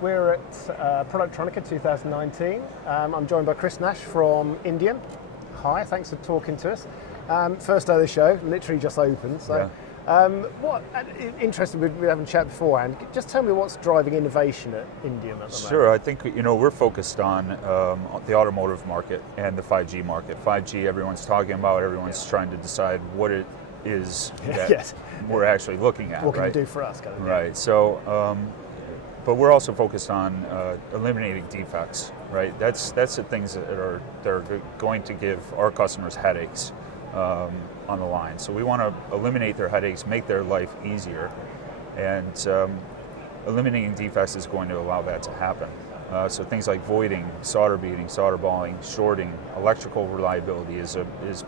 We're at Productronica 2019. I'm joined by Chris Nash from Indium. Hi, thanks for talking to us. First day of the show, literally just opened. So, interested, we haven't chatted beforehand. Just tell me what's driving innovation at Indium at the moment. Sure, I think we're focused on the automotive market and the 5G market. 5G, everyone's talking about, everyone's trying to decide what it is that we're actually looking at. What can it do for us? Kind of, right. So, but we're also focused on eliminating defects. Right. That's the things that are going to give our customers headaches on the line. So we want to eliminate their headaches, make their life easier, and eliminating defects is going to allow that to happen. So things like voiding, solder beading, solder balling, shorting, electrical reliability is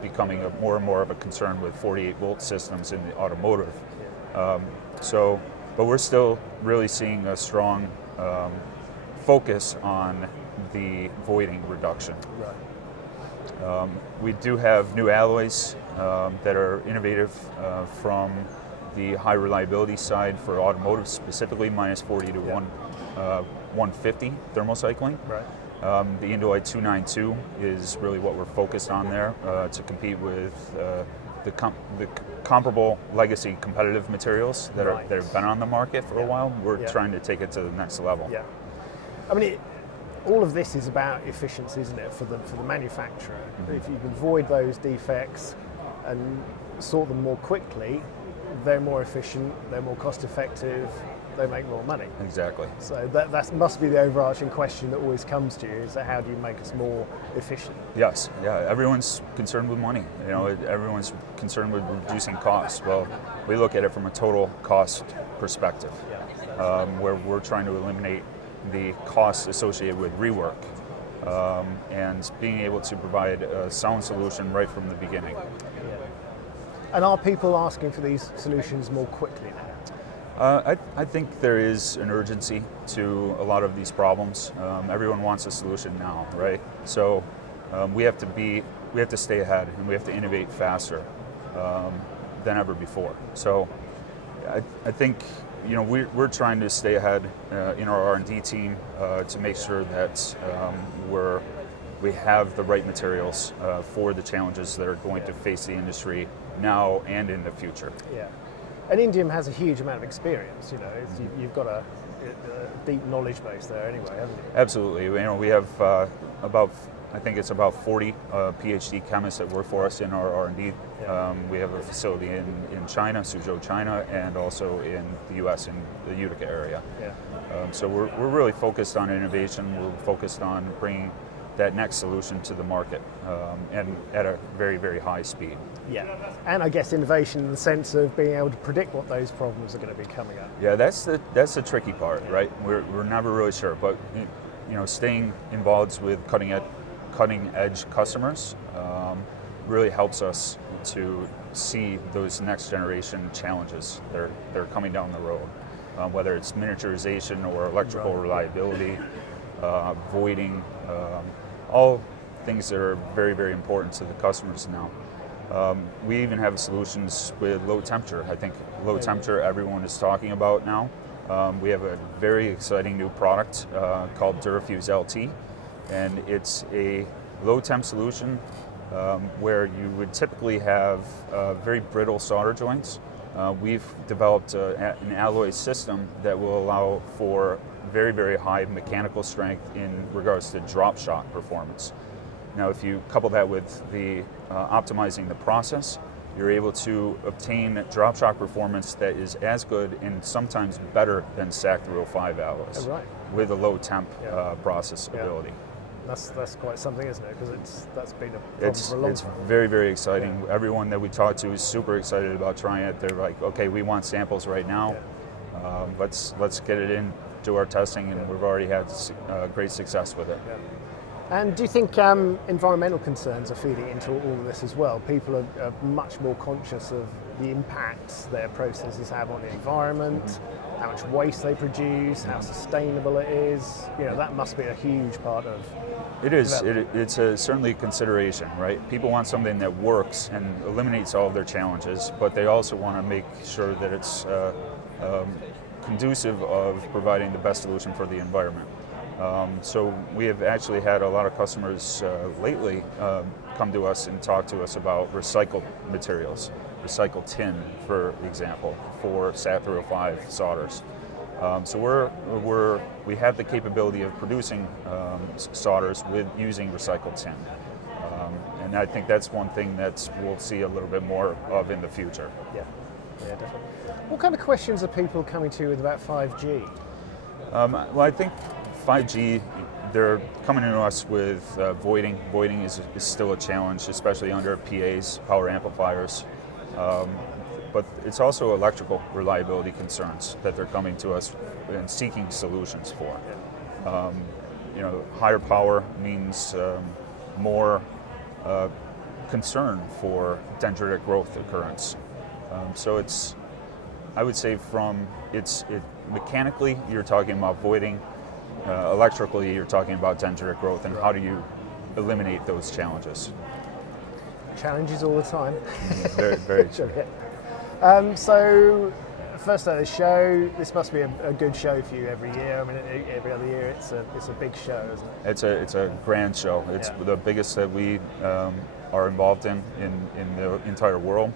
becoming more and more of a concern with 48-volt systems in the automotive. But we're still really seeing a strong focus on the voiding reduction. Right. We do have new alloys that are innovative from the high reliability side for automotive, specifically minus 40 to 150 thermal cycling. Right. The Indolite 292 is really what we're focused on there to compete with the comparable legacy competitive materials that have been on the market for a while. We're trying to take it to the next level. Yeah. I mean, all of this is about efficiency, isn't it, for the manufacturer? Mm-hmm. If you can avoid those defects and sort them more quickly, they're more efficient, they're more cost effective, they make more money. Exactly. So that must be the overarching question that always comes to you, is that how do you make us more efficient? Yes, everyone's concerned with money. Everyone's concerned with reducing costs. Well, we look at it from a total cost perspective, where we're trying to eliminate the costs associated with rework and being able to provide a sound solution right from the beginning. And are people asking for these solutions more quickly now? I think there is an urgency to a lot of these problems. Everyone wants a solution now, right? So we have to stay ahead, and we have to innovate faster than ever before. So I think we're trying to stay ahead in our R&D team to make sure that we have the right materials for the challenges that are going to face the industry now and in the future. Yeah. And Indium has a huge amount of experience. You've got a deep knowledge base there anyway, haven't you? Absolutely. We have I think it's about 40 PhD chemists that work for us in our R&D. We have a facility in China, Suzhou, China, and also in the U.S. in the Utica area. Yeah. So we're really focused on innovation. We're focused on bringing that next solution to the market, and at a very, very high speed. Yeah, and I guess innovation in the sense of being able to predict what those problems are going to be coming up. Yeah, that's the tricky part, right? We're never really sure, but staying involved with cutting edge customers really helps us to see those next generation challenges that are coming down the road, whether it's miniaturization or electrical reliability, voiding, all things that are very, very important to the customers now. We even have solutions with low temperature. I think low temperature everyone is talking about now. We have a very exciting new product called Durafuse LT, and it's a low temp solution where you would typically have very brittle solder joints. We've developed an alloy system that will allow for very, very high mechanical strength in regards to drop shock performance. Now, if you couple that with the optimizing the process, you're able to obtain drop shock performance that is as good and sometimes better than SAC 305 alloys with a low temp process ability. That's quite something, isn't it? Because that's been a problem for a long time. It's very, very exciting. Yeah. Everyone that we talk to is super excited about trying it. They're like, okay, we want samples right now. Yeah. Let's get it in, do our testing, and we've already had great success with it. Yeah. And do you think environmental concerns are feeding into all of this as well? People are much more conscious of the impacts their processes have on the environment, how much waste they produce, how sustainable it is. That must be a huge part of it. It's certainly a consideration, right? People want something that works and eliminates all of their challenges, but they also want to make sure that it's conducive of providing the best solution for the environment. So we have actually had a lot of customers lately come to us and talk to us about recycled materials, recycled tin, for example, for SAT-305 solders. So we have the capability of producing solders with using recycled tin. And I think that's one thing that we'll see a little bit more of in the future. Yeah, definitely. What kind of questions are people coming to you with about 5G? Well, I think 5G, they're coming to us with voiding. Voiding is still a challenge, especially under PAs, power amplifiers. But it's also electrical reliability concerns that they're coming to us and seeking solutions for. Higher power means more concern for dendritic growth occurrence. So I would say mechanically, you're talking about voiding. Electrically, you're talking about dendritic growth, and how do you eliminate those challenges? Challenges all the time. Very, very true. So, first day of the show, this must be a good show for you every year. I mean, every other year it's a big show, isn't it? It's a grand show. It's the biggest that we are involved in the entire world.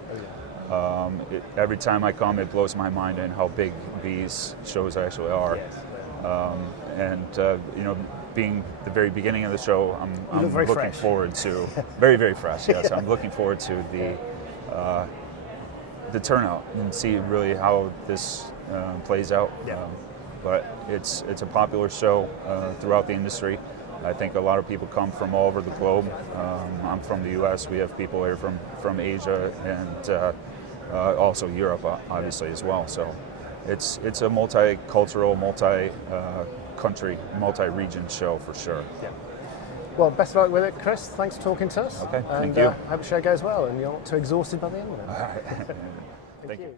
Every time I come, it blows my mind in how big these shows actually are. Yes. Being the very beginning of the show, I'm looking fresh. forward to very, very fresh. Yes, I'm looking forward to the turnout and see really how this plays out. Yeah. But it's a popular show throughout the industry. I think a lot of people come from all over the globe. I'm from the U.S. We have people here from Asia and also Europe, obviously, as well. So it's a multicultural, multi-country, multi-region show for sure. Yeah. Well, best of luck with it, Chris. Thanks for talking to us. Okay, and thank you. Hope the show goes well and you're not too exhausted by the end of it. All right. Thank you.